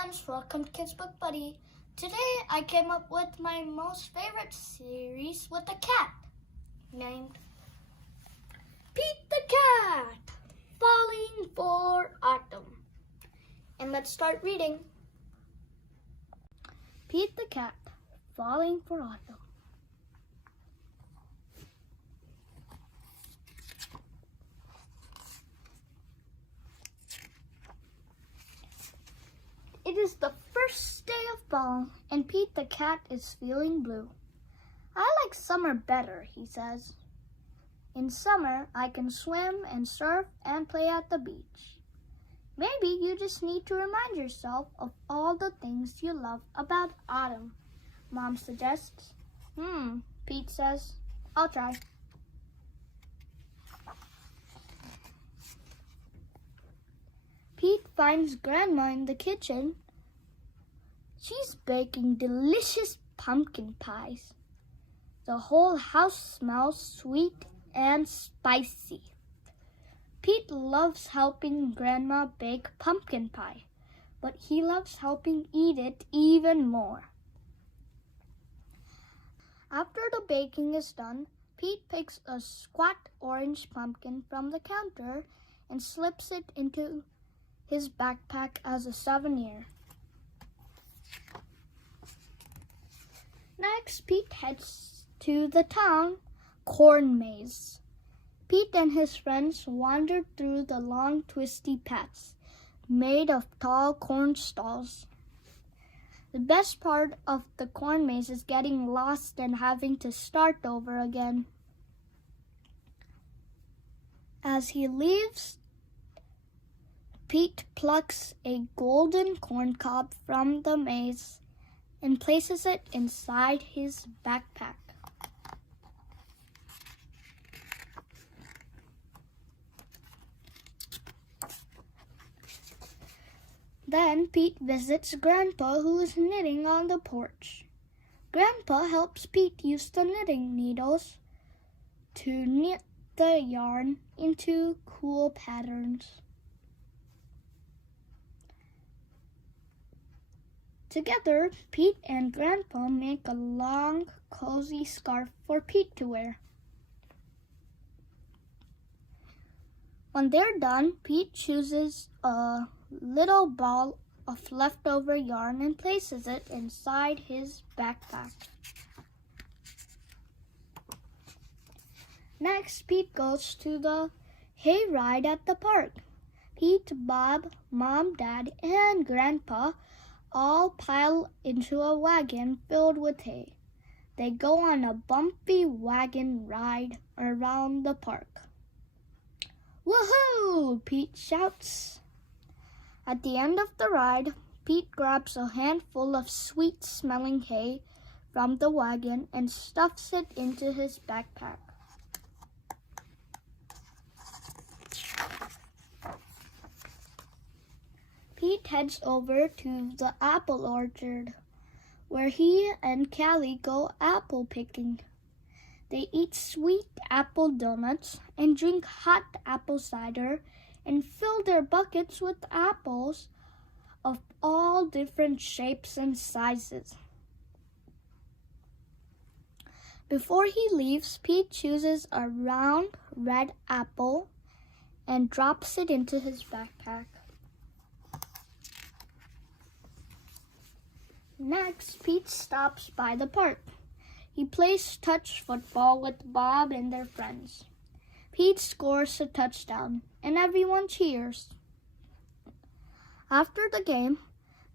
friends, welcome to Kids Book Buddy. Today I came up with my most favorite series with a cat named Pete the Cat, Falling for Autumn. And let's start reading. Pete the Cat, Falling for Autumn. It is the first day of fall, and Pete the cat is feeling blue. I like summer better, he says. In summer, I can swim and surf and play at the beach. Maybe you just need to remind yourself of all the things you love about autumn, Mom suggests. Pete says, I'll try. Pete finds Grandma in the kitchen. She's baking delicious pumpkin pies. The whole house smells sweet and spicy. Pete loves helping Grandma bake pumpkin pie, but he loves helping eat it even more. After the baking is done, Pete picks a squat orange pumpkin from the counter and slips it into his backpack as a souvenir. Next, Pete heads to the town corn maze. Pete and his friends wandered through the long twisty paths made of tall corn stalls. The best part of the corn maze is getting lost and having to start over again. As he leaves, Pete plucks a golden corn cob from the maze and places it inside his backpack. Then Pete visits Grandpa, who is knitting on the porch. Grandpa helps Pete use the knitting needles to knit the yarn into cool patterns. Together, Pete and Grandpa make a long, cozy scarf for Pete to wear. When they're done, Pete chooses a little ball of leftover yarn and places it inside his backpack. Next, Pete goes to the hayride at the park. Pete, Bob, Mom, Dad, and Grandpa all pile into a wagon filled with hay. They go on a bumpy wagon ride around the park. Woohoo! Pete shouts. At the end of the ride, Pete grabs a handful of sweet-smelling hay from the wagon and stuffs it into his backpack. Pete heads over to the apple orchard, where he and Callie go apple picking. They eat sweet apple donuts and drink hot apple cider and fill their buckets with apples of all different shapes and sizes. Before he leaves, Pete chooses a round red apple and drops it into his backpack. Next, Pete stops by the park. He plays touch football with Bob and their friends. Pete scores a touchdown, and everyone cheers. After the game,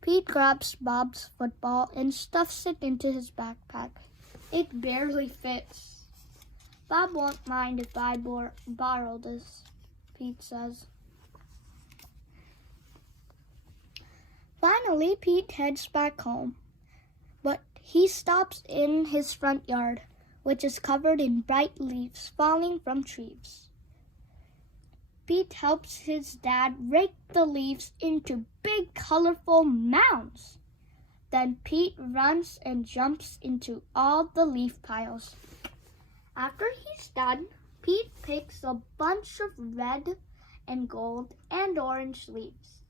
Pete grabs Bob's football and stuffs it into his backpack. It barely fits. Bob won't mind if I borrow this, Pete says. Finally, Pete heads back home, but he stops in his front yard, which is covered in bright leaves falling from trees. Pete helps his dad rake the leaves into big, colorful mounds. Then Pete runs and jumps into all the leaf piles. After he's done, Pete picks a bunch of red and gold and orange leaves.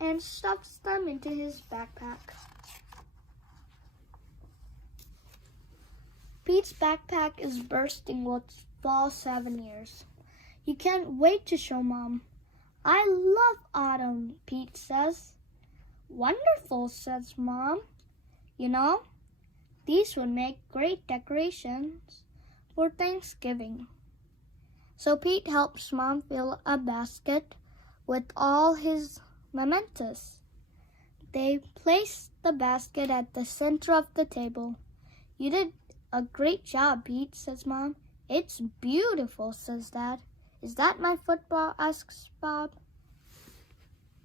and stuffs them into his backpack. Pete's backpack is bursting with fall 7 years. He can't wait to show Mom. I love autumn, Pete says. Wonderful, says Mom. You know, these would make great decorations for Thanksgiving. So Pete helps Mom fill a basket with all his mementos. They place the basket at the center of the table. You did a great job, Pete, says Mom. It's beautiful, says Dad. Is that my football? Asks Bob.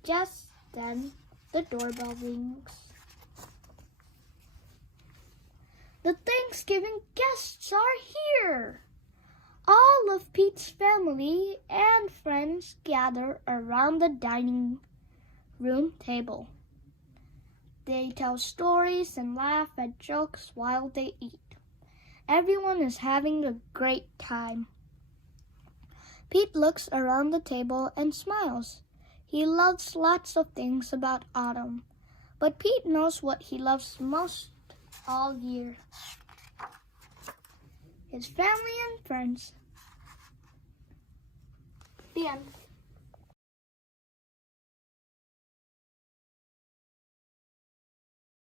Just then, the doorbell rings. The Thanksgiving guests are here! All of Pete's family and friends gather around the dining room table. They tell stories and laugh at jokes while they eat. Everyone is having a great time. Pete looks around the table and smiles. He loves lots of things about autumn, but Pete knows what he loves most all year. His family and friends. The end.